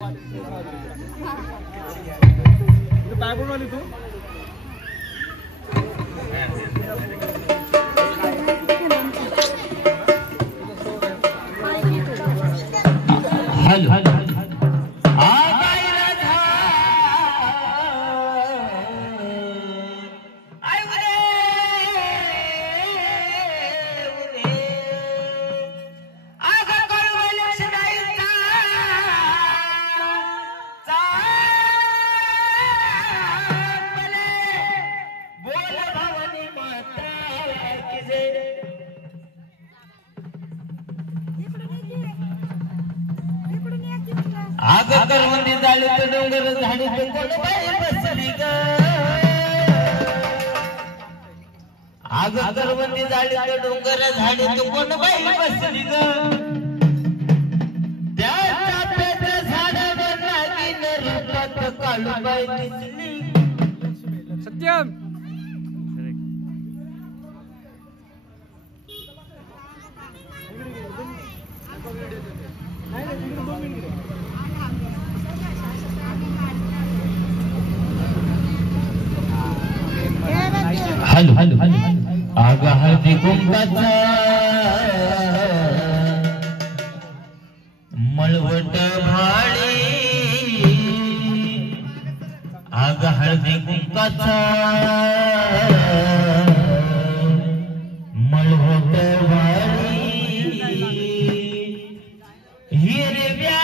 काय बोलवाली तू? हॅलो आग करवंदी झाली तर डोंगर झाडी तर कोण बाई बसली ग आग करवंदी झाली तर डोंगर झाडी तर कोण बाई बसली ग त्या चाफ्याच्या झाडावर नागिन रूपात काळूबाई दिसली सत्यम हॅलो आग हळदी कुंकाचा मळवट भाडी आग हळदी कुंकाचा मळवट भाडी हिरव्या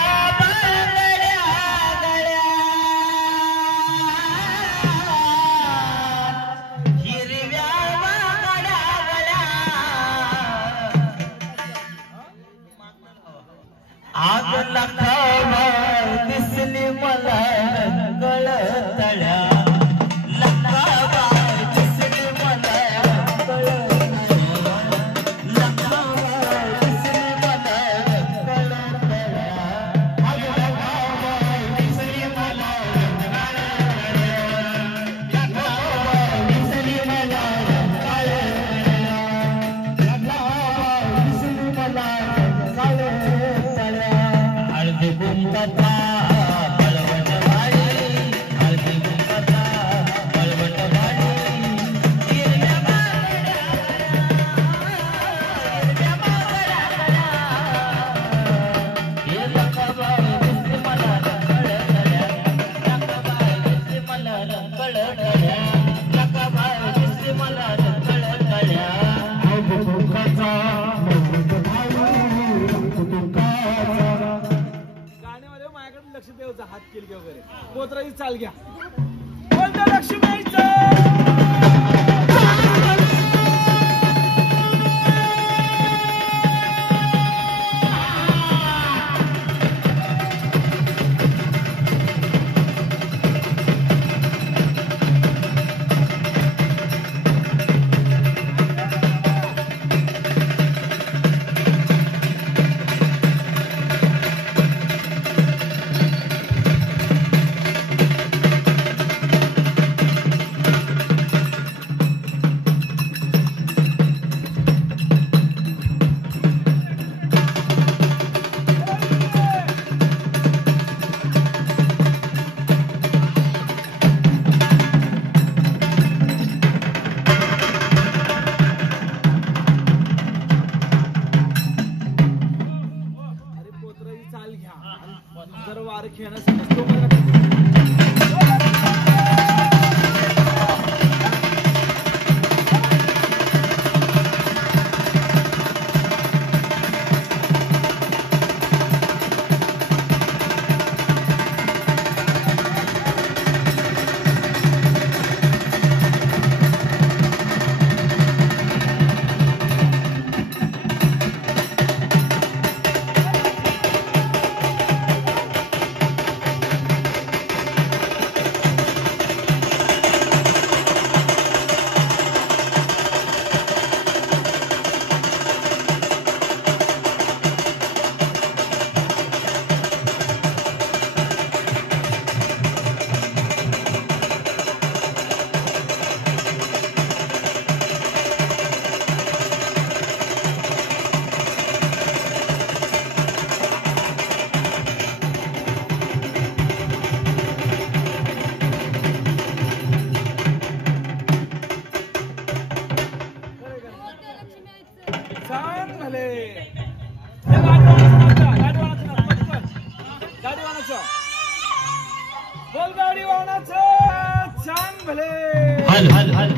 आग लखावा दिसली मला कळतळ्या लखावा दिसली मला कळतळ्या लखावा दिसली मला कळतळ्या आग लखावा दिसली मला लखावा दिसली मला कळतळ्या लखावा दिसली मला हळदी कुंकाचा मळवट भाडी हळदी कुंकाचा मळवट भाडी हिरव्या बागड्या हे लखाबाई दिसली मला कळतळ्या लखाबाई दिसली मला कळतळ्या लखाबाई दिसली मला कळतळ्या हळदी कुंकाचा मळवट भाडी लक्ष देवचा हात केली वगैरे पोत्राची चाल घ्या बोलता लक्ष्मीचं जर वार खेळण्यासाठी गाडीवानाचं बोल गाडीवानाचं छान भले हल हल हल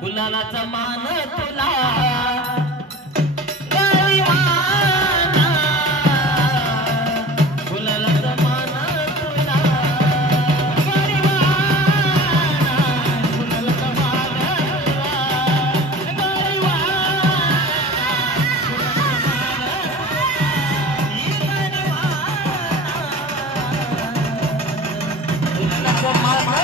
गुलालाचा मान तुला गाडीवाना गुलालाचा मान तुला गाडीवाना गुलालाचा मान तुला गुलालाचा मान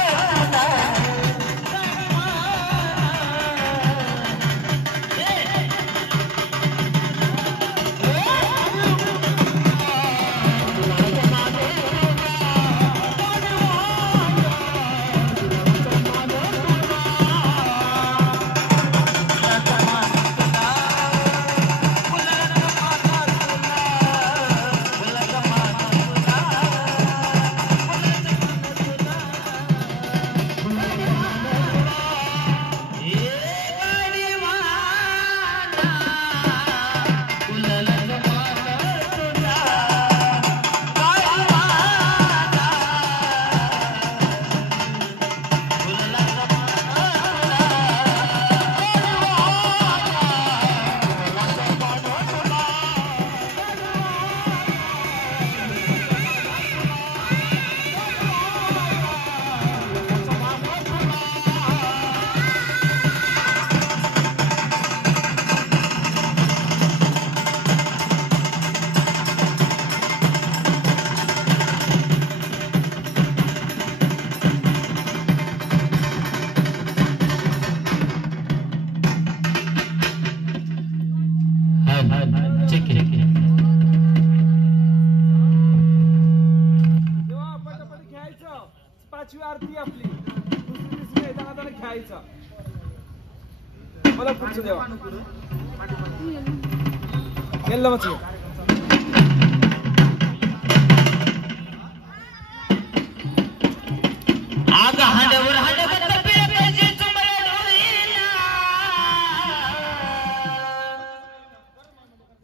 पाचवी आरती आपली दुसरी तिसरी येताना खेळायचं मला पुढचं देवा गेलं मग आग हाडवर हाडवर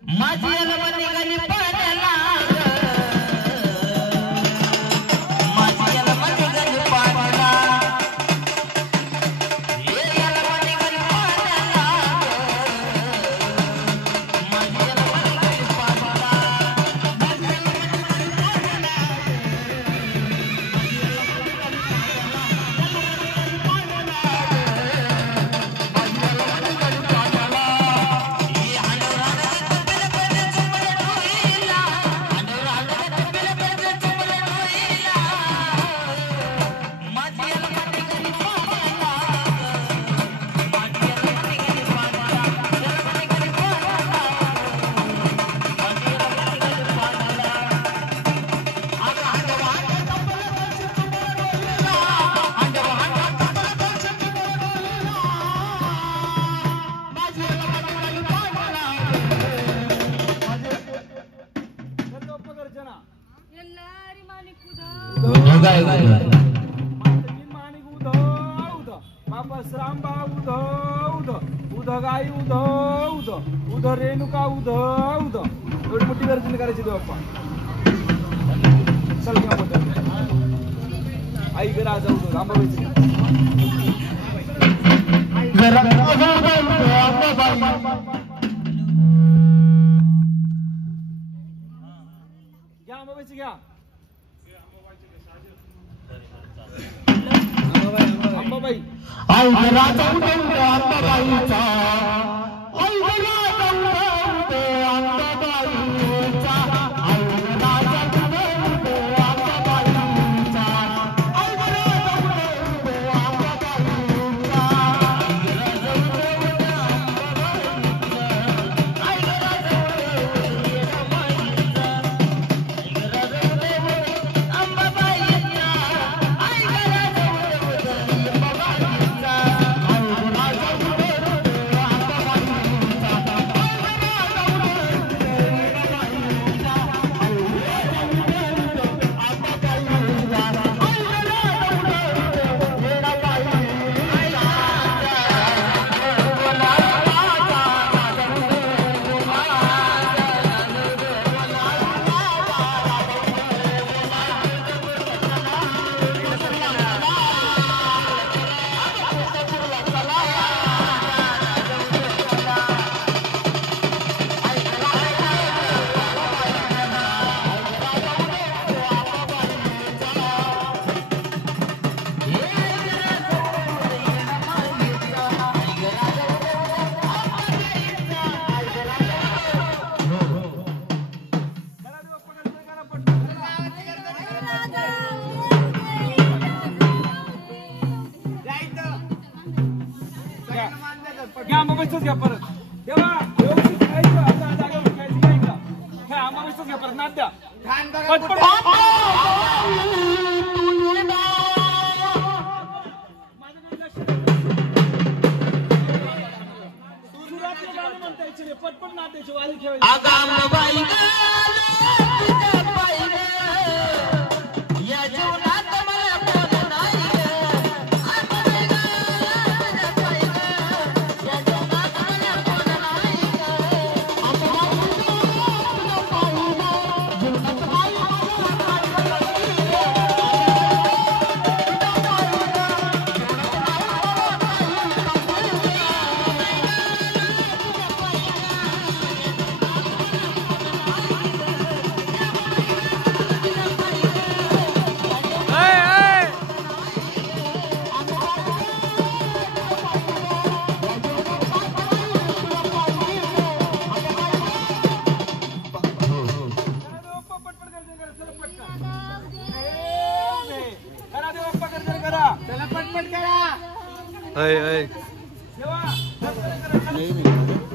माझी अलमा निघाली पाण्याला माझी अलमा निघाली पाण्याला ये अलमा निघाली पाण्याला माझी अलमा निघाली पाण्याला माझी अलमा निघाली पाण्याला बापस रामबा उध उध उध गाई उध उध उध रेणुका उध उध एवढी मोठी गर्जनी करायची बाप्पा चल घ्या मोठ्या आई ग राजा उध रामबाबाईची घ्या अंबाबाईची घ्या अंबाबाई आई राजा अंबाबाईचा आई राजा अंबाबाईचा आई राजा अंबाबाईचा आई राजा अंबाबाईचा आई राजा अंबाबाईचा विश्वास घ्या परत तेव्हा व्यवस्थित खेळायचं आता जागेवर खेळायचं काय का काय आम्हाला विश्वास घ्या परत नाद द्या पटपट पटपट नाद द्यायची वारी खेळायची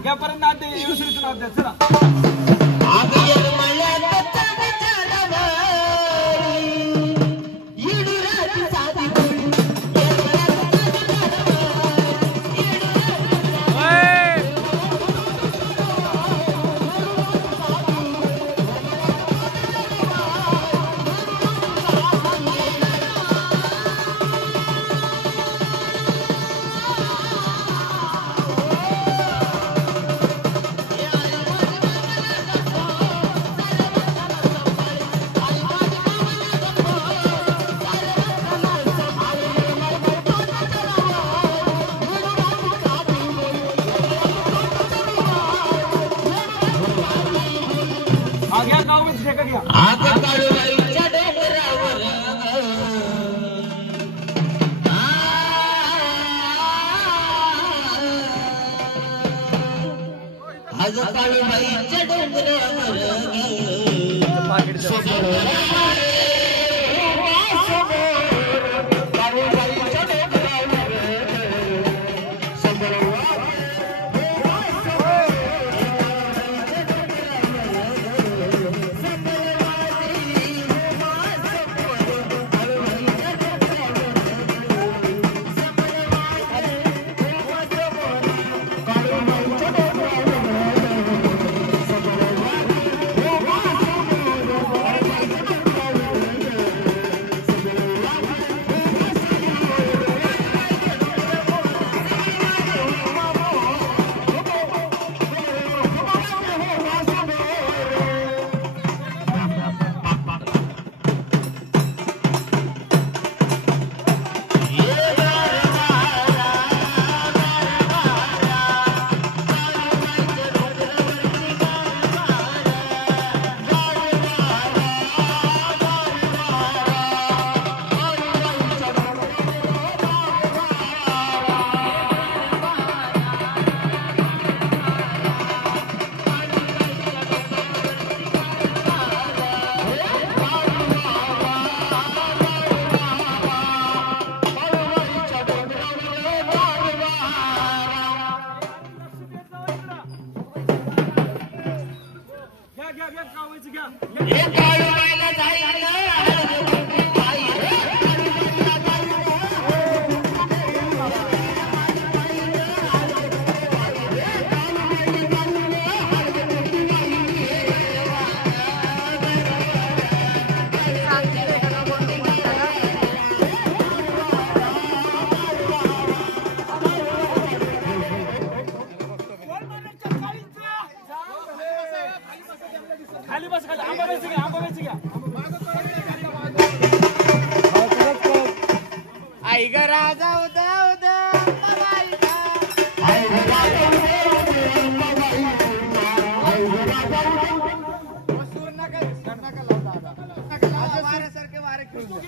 घ्या परत नाद द्या व्यवस्थित नाद द्या चला आज काळूबाईच्या डोंगरावर खाली बस खाली आंबा वेच घ्या आई ग राजा उदा उदा आई ग राजा वाऱ्यासारखे वारे खेळू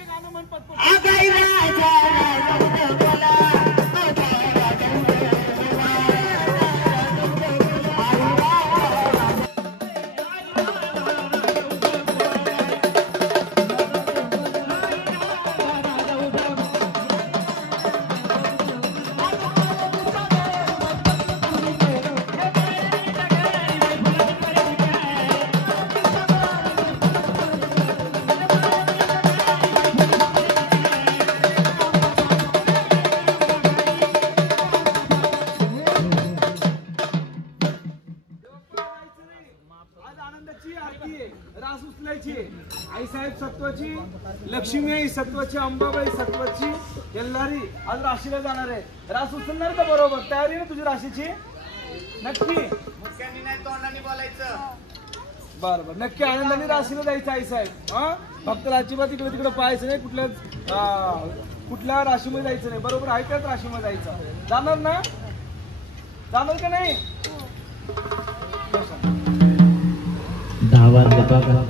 किती आहे? रास उचलायची आई साहेब सत्वाची, लक्ष्मी आई सत्वाची, अंबाबाई सत्वाची, येल्लारी आज राशीला जाणार आहे. रास उचलणार का? बरोबर तयारी ना तुझी राशीची? नक्की मुख्याने नाही तोंडाने बोलायचं. बरोबर नक्की आनंदाने राशीला जायचं आई साहेब. हा फक्त अजिबात इकडे तिकडे पाहायचं नाही, कुठल्या राशीमध्ये जायचं नाही. बरोबर आहे त्याच राशीमध्ये जायचं. जाणार ना? जाणार का नाही? 10 वाजले बघा.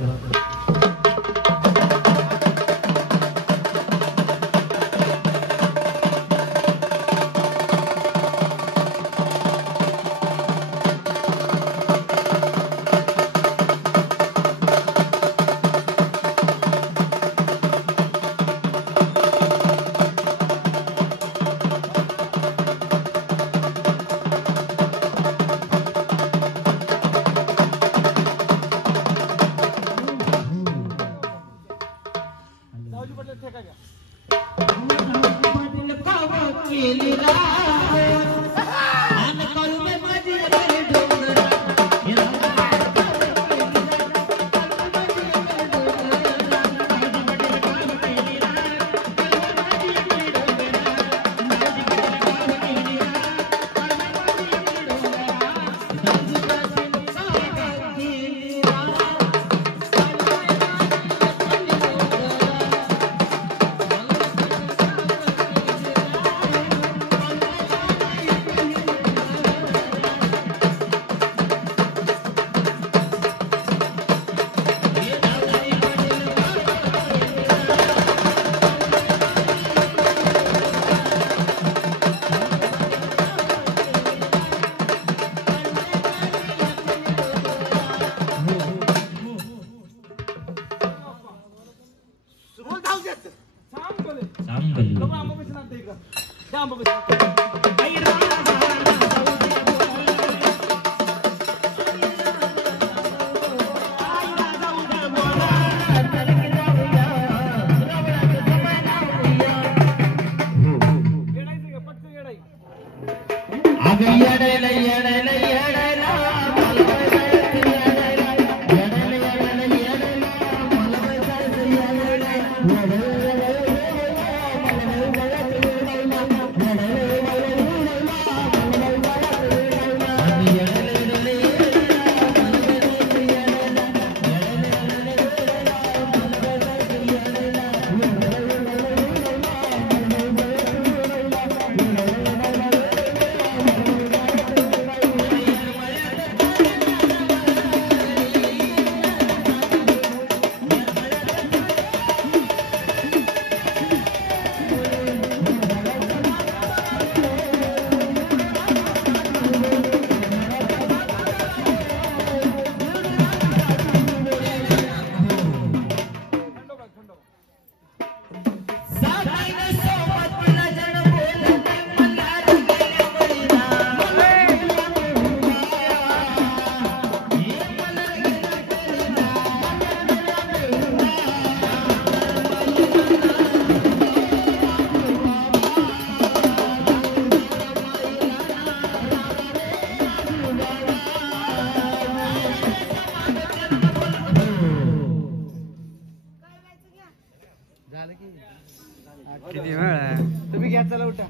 किती वेळ तुम्ही घ्या, चला उठा.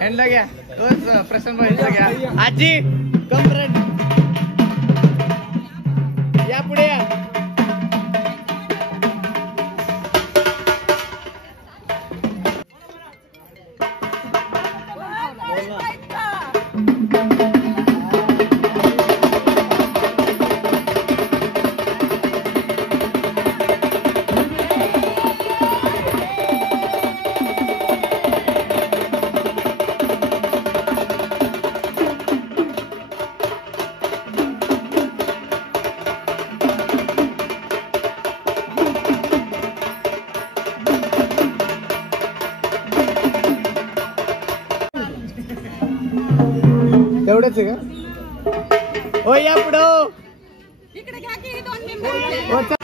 हँडला घ्या. प्रशांत भाई घ्या. आजी कमरेड या पुढे या. एवढंच आहे का? हो या पुढं. इकडे घ्या की 2 मिनिटं.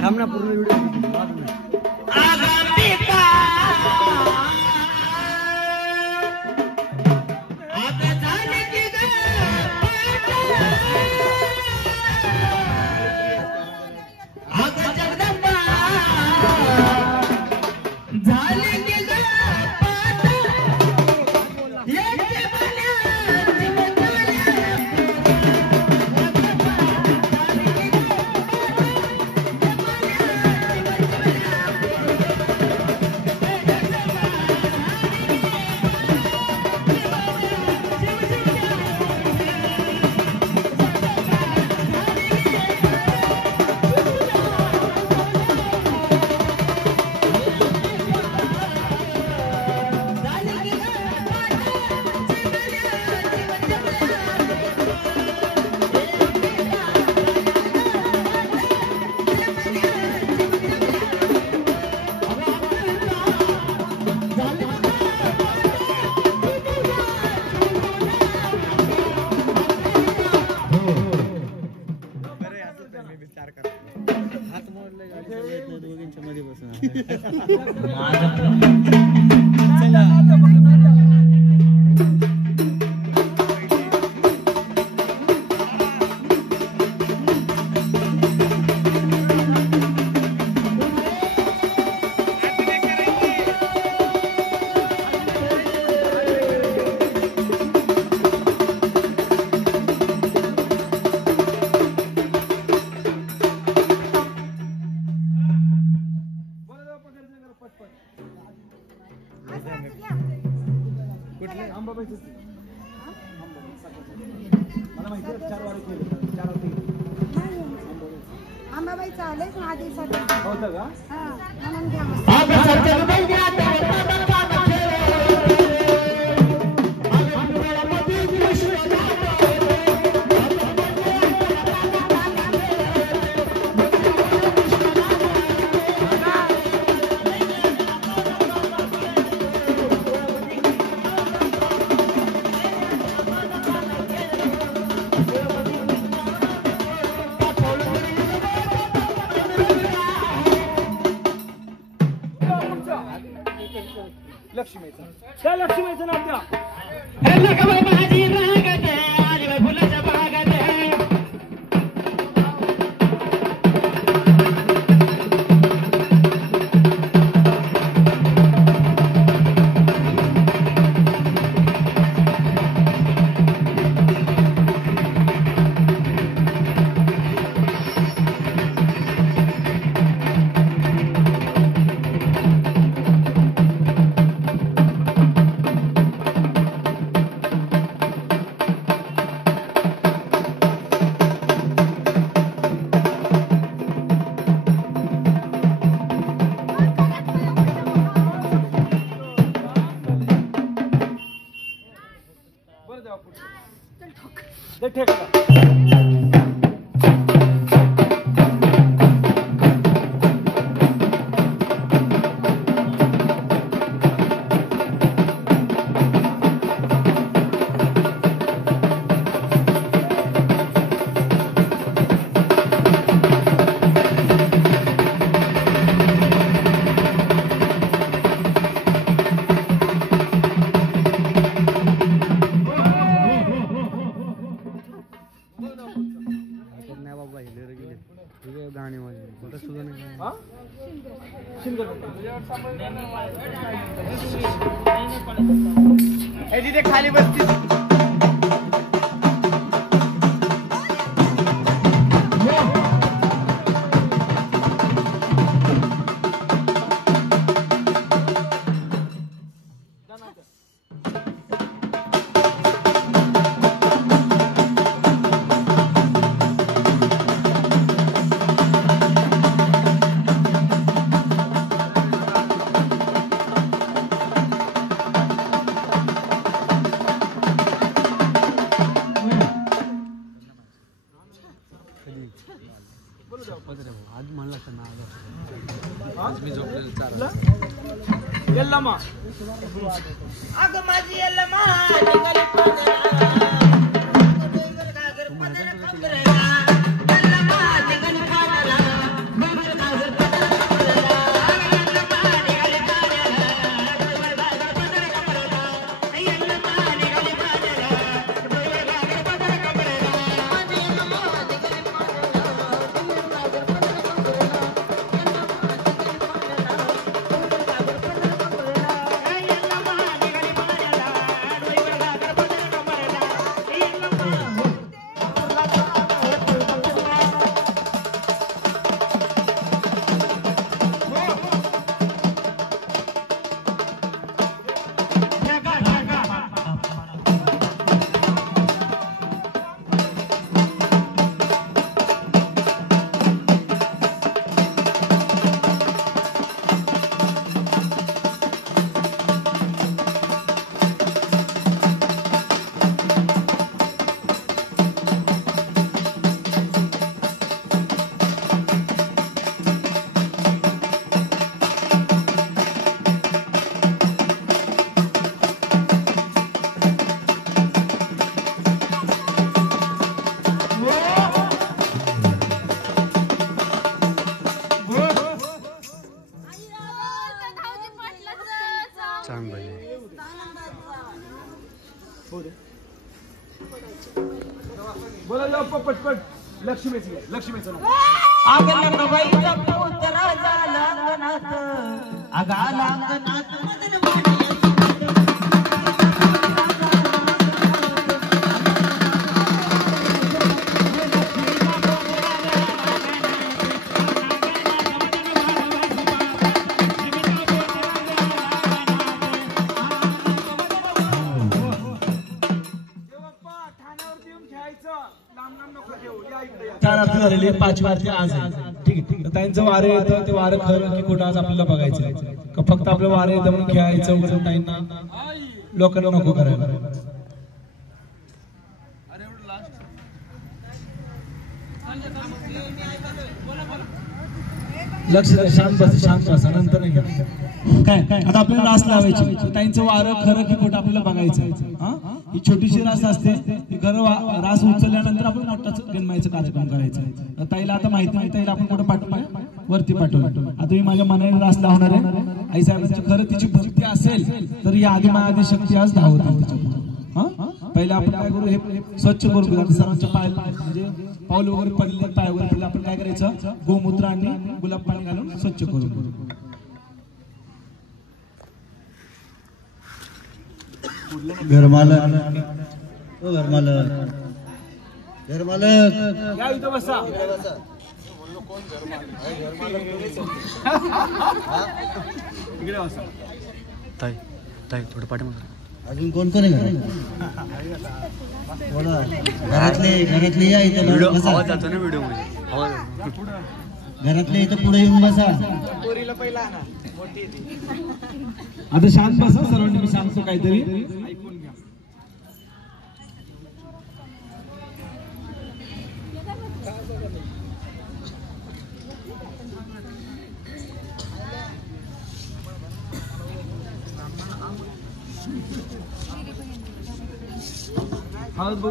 थांब ना पूर्ण व्हिडिओ. आंबाबाईचं आलंय पण आधीसाठी होतं का? हा म्हणून घ्या. लक्ष्मीचं त्या लक्ष्मीचं नाव द्या. बरं द्या पुढचं. ते ठेका. हा? शिंदे. तिथे खाली बसती. आज म्हणला यल्लमा अगं माझी यल्लमा निघाली पांढरा. सांग भाई. बोला लव पटपट. लक्ष्मीची आहे, लक्ष्मीचं नाव. अगं बाईचा पुतळा झाला अंगणात, अगं आला अंगणात मदन वाणी. चार आरती झालेली आहे, 5वी आरती आज आहे. ठीक आहे. त्यांचं वारं येतं, ते वारं खरं की खोटं आज आपल्याला बघायचं आहे. का फक्त आपलं वारं येतं म्हणून खेळायचं वगैरे ताईंना लोकांना नको करायला. लक्ष द्या, शांत बस, शांत बसा, नंतर नाही घ्या. काय आता आपल्याला रास लावायची. ताईंचं वारं खरं की खोटं आपल्याला बघायचं आहे. हा, ही छोटीशी रास असते, ही खरं रास उचलल्यानंतर आपण मोठाच गणमाईचा कार्यक्रम करायचा. ताईला आता माहिती नाही, ताईला आपण कुठं पाठवूया, वरती पाठवूया. आता मी माझ्या मनाने रास लावणार आहे. आई साहेबांची खरं तिची भक्ती असेल तर ही आदिमायादी शक्ती आज धावत आहे. हा, पहिले आपण काय करू, हे स्वच्छ करून घेऊ. सर्वांच्या पाय म्हणजे पाऊल वगैरे पडले, पाय वगैरे पडले, आपण काय करायचं, गोमूत्र आणि गुलाब पाणी घालून स्वच्छ करून घेऊ. घरमालक, या इथं बसा. इकडे बसा. ताई ताई थोडं पाठीमागे. अजून कोण कोण आहे बोला. घरातले या इथं बसा. आवाज जातो ना व्हिडिओ मध्ये. आवाज घरातले इथं पुढे येऊन बसा. आता शांत बसा सर्वांनी, मी सांगतो काहीतरी ऐकून घ्या. हळद बघू.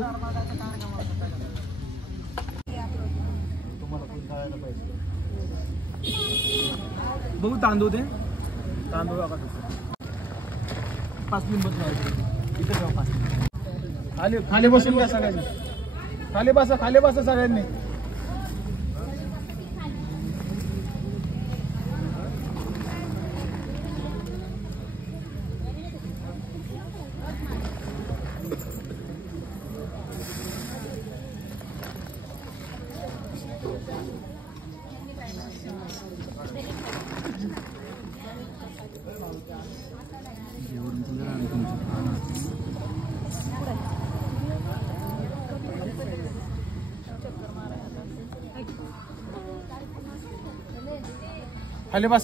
बघू तांदूळ दे. तांदूळ बघा तसं. 5 लिंबू ठेवायचे. इथे ठेवा 5. खाली खाली बसून घ्या सगळ्यांनी. खाली बसा सगळ्यांनी.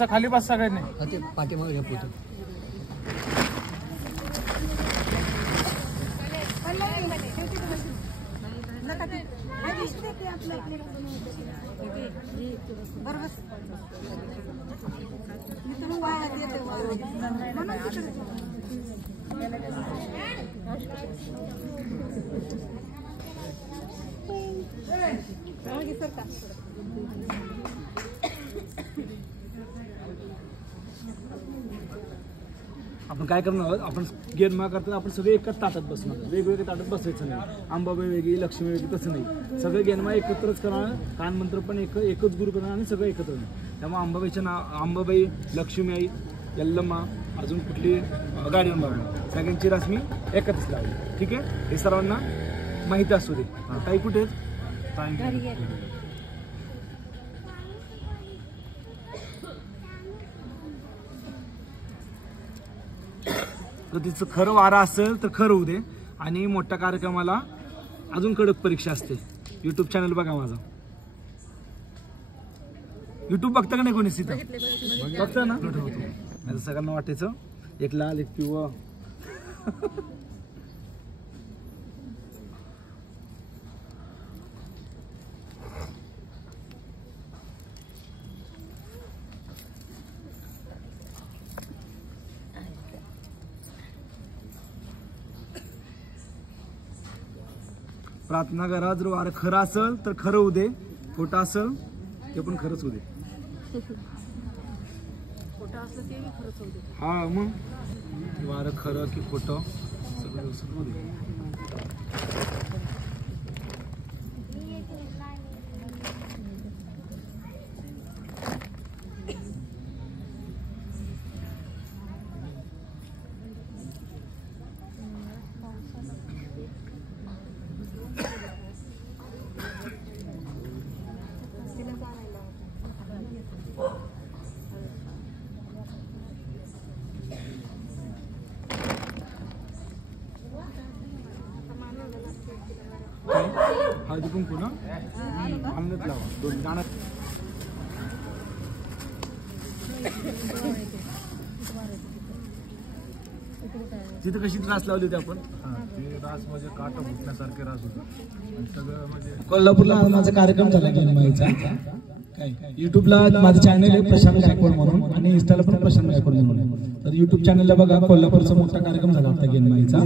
खाली बस सगळ्यांनी. पाठीमागे घ्या पोतं. आपण काय करणार आहोत, आपण गेनमा करताना आपण सगळे एकाच ताटात बसणार. वेगवेगळ्या ताटात बसायचं नाही. अंबाबाई वेगळी, लक्ष्मी वेगळी, तसं नाही. सगळे गेनमा एकत्रच करणार. कानमंत्र पण एकच गुरु करणार आणि सगळं एकत्र. त्यामुळे अंबाबाईचं नाव, अंबाबाई, लक्ष्मी आई, यल्लम्मा, अजून कुठली गाडी अंबाबाई, सगळ्यांची रास मी एकत्रच लावली. ठीक आहे, हे सर्वांना माहिती असू दे. ताई कुठे आहेत? तर तिचं खरं वारा असेल तर खरं होऊ दे. आणि मोठ्या कार्यक्रमाला अजून कडक परीक्षा असते. यूट्यूब चॅनल बघा माझा. यूट्यूब बघता का नाही कोणी? तिथं बघता ना? आता सगळ्यांना वाटायचं एक लाल एक पिवळा. प्रार्थना करा. जर वारं खरं असेल तर खरं होऊ दे, खोटं असेल ते पण खरंच होऊ दे. हा मग वारं खरं की खोटं सगळं सगळं दे. हळदी कुंकू ना अंगणात लावा 2 गाणं. तिथे कशी त्रास लावली होती आपण? रास म्हणजे काटा फुटण्यासारखे रास होते सगळं म्हणजे. कोल्हापूरला माझा कार्यक्रम झाला गेनमाईचा. काय युट्यूबला माझं चॅनल आहे प्रशांत गायकवाड म्हणून आणि इंस्टाला पण प्रशांत गायकवाड म्हणून. तर युट्यूब चॅनलला बघा कोल्हापूरचा मोठा कार्यक्रम झाला होता गेनमाईचा.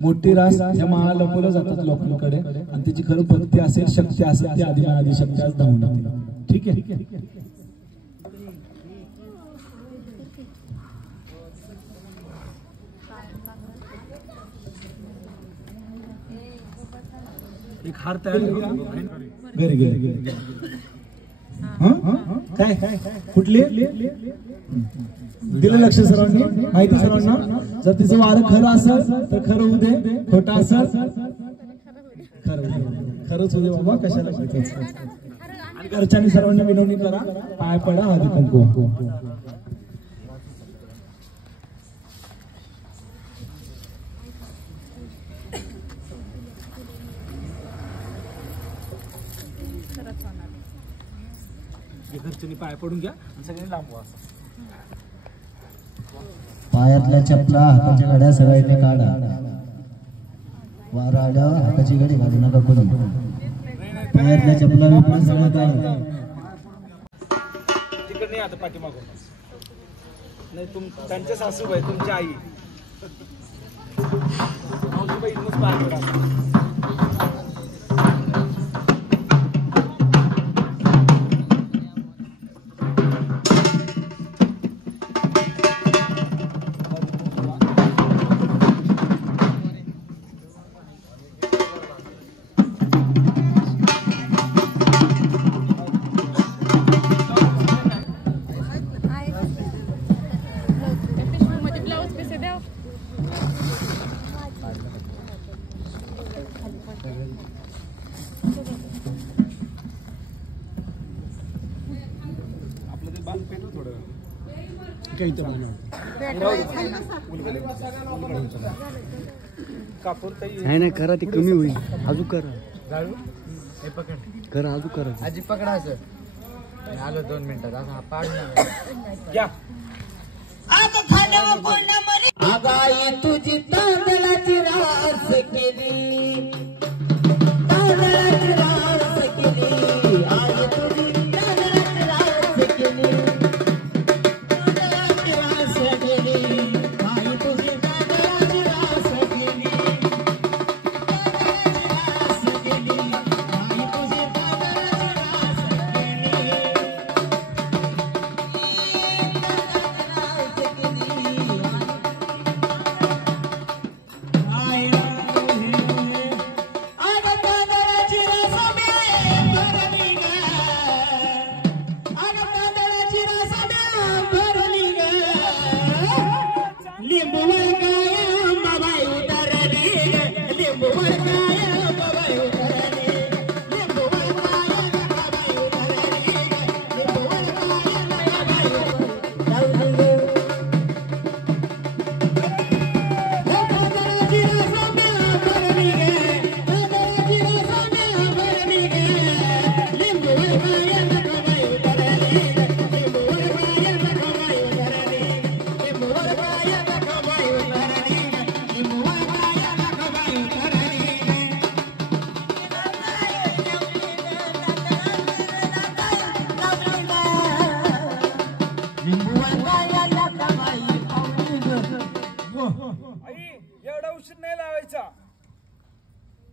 मोठी रास या माळा लपवल्या जातात लोकांकडे आणि त्याची खरं भक्ती असेल शक्ती असेल ती आधी शक्ती आज धावून येते. ठीक आहे. एक हार तयार घरी गेले. काय कुठली दिलं लक्ष सर्वांनी माहिती सर्वांना. जर तिचं वारं खरं असेल तर खरं होऊ दे, खोटं असेल खरंच होऊ दे बाबा. कशाला आणि घरच्यांनी सर्वांनी विनवणी करा, पाय पडा, हळदी कुंकू. घरच्यांनी पाय पडून घ्या आणि सगळ्यांनी लांबवा. पायातल्या चपला हाताच्या घड्या सगळ्यांनी काढा. वारा आल्यावर हाताची घडी घालू नका कोणी. पायातल्या चपला बिपला सगळं काढा. तिकडे नाही आता पाठीमागून नाही. त्यांच्या सासूबाई तुमची आई मावशीबाई इथूनच पाय पडा. नाही करा ती कमी होईल. अजून करा करा अजून करा. आजी पकडा असं आलो 2 मिनिटात असा पाड घ्या. आगाई तुझी तांदळाची रास केली, तांदळाची रास केली. आई तुझी तांदळाची रास केली, तांदळाची रास केली. आई तुझी तांदळाची रास केली, तांदळाची रास केली. आई तुझी तांदळाची रास केली.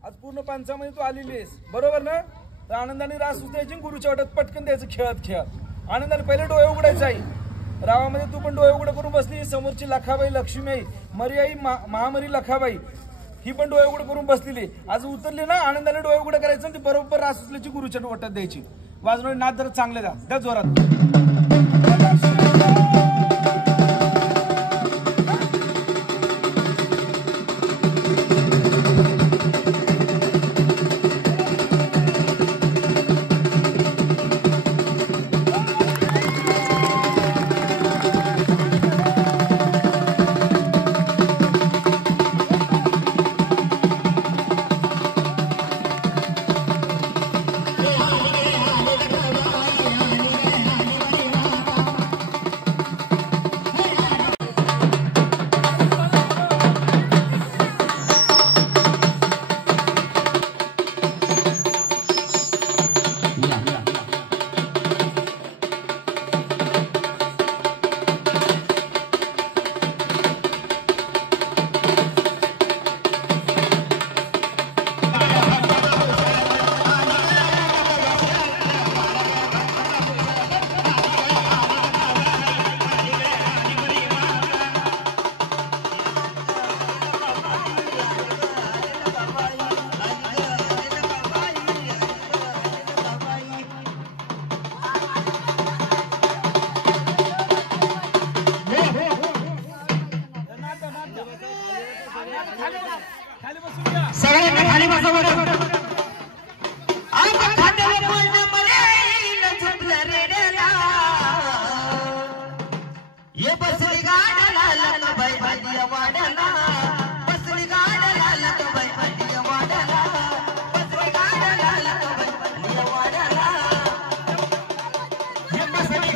आज पूर्ण पंचामध्ये तू आलेली आहेस बरोबर ना. तर आनंदाने रास द्यायची गुरुच्या वाटत पटकन द्यायचं खेळत खेळत. आनंदाने पहिले डोळे उघडायचे आई. रावामध्ये तू पण डोळे उघडे करून बसली. समोरची लखाबाई लक्ष्मीबाई मरियाई महामरी लखाबाई ही पण डोळे उघडे करून बसलेली. आज उतरली ना आनंदाने डोळे उघडे करायचं आणि ती बरोबर रास उचल्याची गुरुच्या वाटत द्यायची. वाजवणारे नाद जरा चांगले द्या जोरात. सगळ्यांना खाली बसावं. खांद्यावर बोलणं मला झुकलं रेड्याला. ये बसली गाड्याला लकाबाई आदिया वाड्याला. बसली गाड्याला लकाबाई आदिया वाड्याला. बसली गाड्याला लकाबाई आदिया वाड्याला. ये बसली